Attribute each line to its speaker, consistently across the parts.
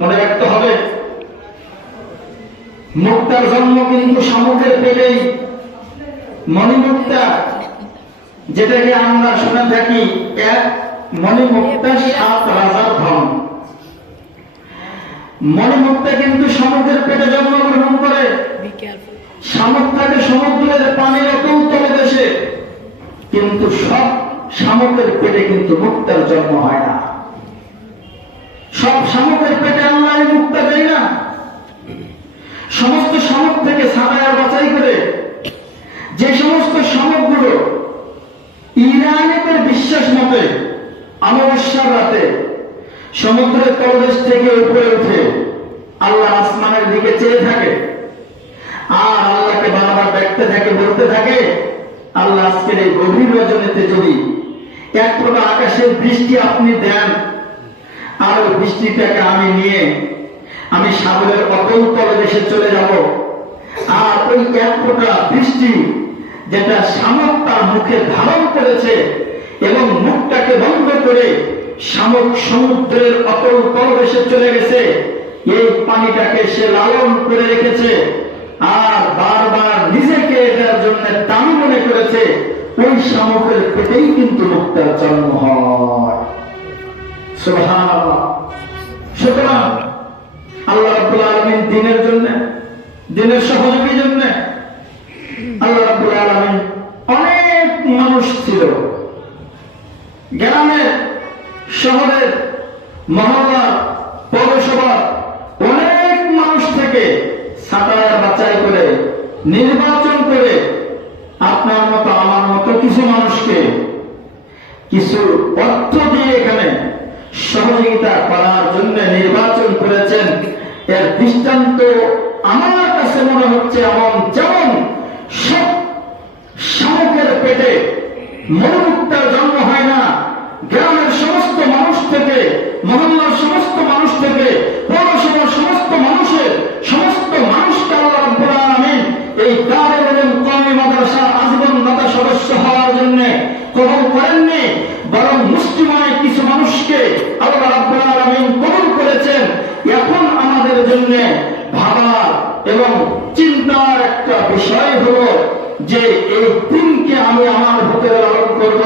Speaker 1: মনে রাখতে হবে মুক্তার জন্ম কিন্তু শামুকের পেটেই। মণিমুক্তা যেটাকে আমরা শুনে থাকি এক মণিমুক্তা সাত রাজার ধন। মণিমুক্তা কিন্তু শামুকের পেটে জন্মগ্রহণ করে। শামুক থাকে সমুদ্রের পানির অতুল তলে দেশে কিন্তু সব শামুকের পেটে কিন্তু মুক্তার জন্ম হয় না। সব শামুকের পেটে আল্লাহ মুক্তা দেয় না। সমস্ত শামুক থেকে সাদায়া বাছাই করে যে সমস্ত শামুকগুলো ইরানিদের বিশ্বাস মতে অমাবস্যার রাতে সমুদ্রের তলদেশ থেকে উপরে উঠে আল্লাহ আসমানের দিকে চেয়ে থাকে আর আল্লাহকে বারবার দেখতে থাকে, বলতে থাকে, আল্লাহ আজকের এই গভীর রজনীতে যদি এক প্রকার আকাশের বৃষ্টি আপনি দেন আর ওই বৃষ্টিটাকে আমি নিয়ে আমি সাগরের অতল তলদেশে চলে যাব। আর ওই এক ফোঁটা বৃষ্টি যেটা শামুক তার মুখে ধারণ করেছে এবং মুখটাকে বন্ধ করে শামুক সমুদ্রের অতল তলদেশে চলে গেছে, এই পানিটাকে সে লালন করে রেখেছে আর বারবার নিজেকে এটার জন্য দামি মনে করেছে। ওই শামুকের পেটেই কিন্তু মুক্তার জন্ম হয়। সুবহানাল্লাহ। জন্য, দিনের সহযোগীর জন্য আল্লাহ রাব্বুল আলামিন অনেক মানুষ ছিল। গ্রামের শহরের মহল্লা পৌরসভা অনেক মানুষ থেকে সাঁতার বাছাই করে, নির্বাচন করে আপনার মতো, আমার মতো কিছু মানুষকে কিছু অর্থ দিয়ে এখানে সহযোগিতা করার জন্য নির্বাচন করেছেন। এর দৃষ্টান্ত আমার কাছে মনে হচ্ছে এমন, যেমন সব শামুকের পেটে মনোমুক্তার জন্ম হয় না। গ্রামের সমস্ত মানুষ থেকে, মহল্লার সমস্ত মানুষ থেকে একটা বিষয় হলো যে এই দিনকে আমি আমার ভূতের লালন করব।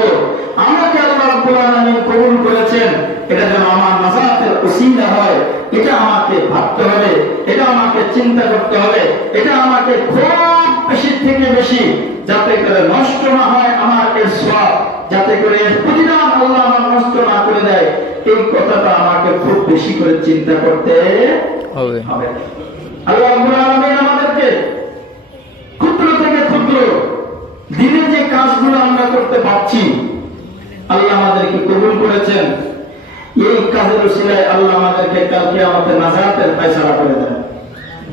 Speaker 1: আমাকে আল্লাহ রাব্বুল আলামিন কবুল করেছেন। এটা যেন আমার নাজাতের উসিলা হয়। এটা আমাকে ভাবতে হবে। এটা আমাকে চিন্তা করতে হবে। এটা আমাকে খুব বেশি থেকে বেশি যাতে করে নষ্ট না হয় আমার এর সব যাতে করে প্রতিদান আল্লাহ আমার নষ্ট না করে দেয়। এই কথাটা আমাকে খুব বেশি করে চিন্তা করতে
Speaker 2: হবে।
Speaker 1: আল্লাহ আমাদেরকে ক্ষুদ্র থেকে ক্ষুদ্র দিনে যে কাজগুলো আমরা করতে পারছি, আল্লাহ আমাদেরকে কবুল করেছেন। এই কাজের উসিলায় আল্লাহ আমাদেরকে কালকে আমাদের নাজাতের পয়সা করে দেন।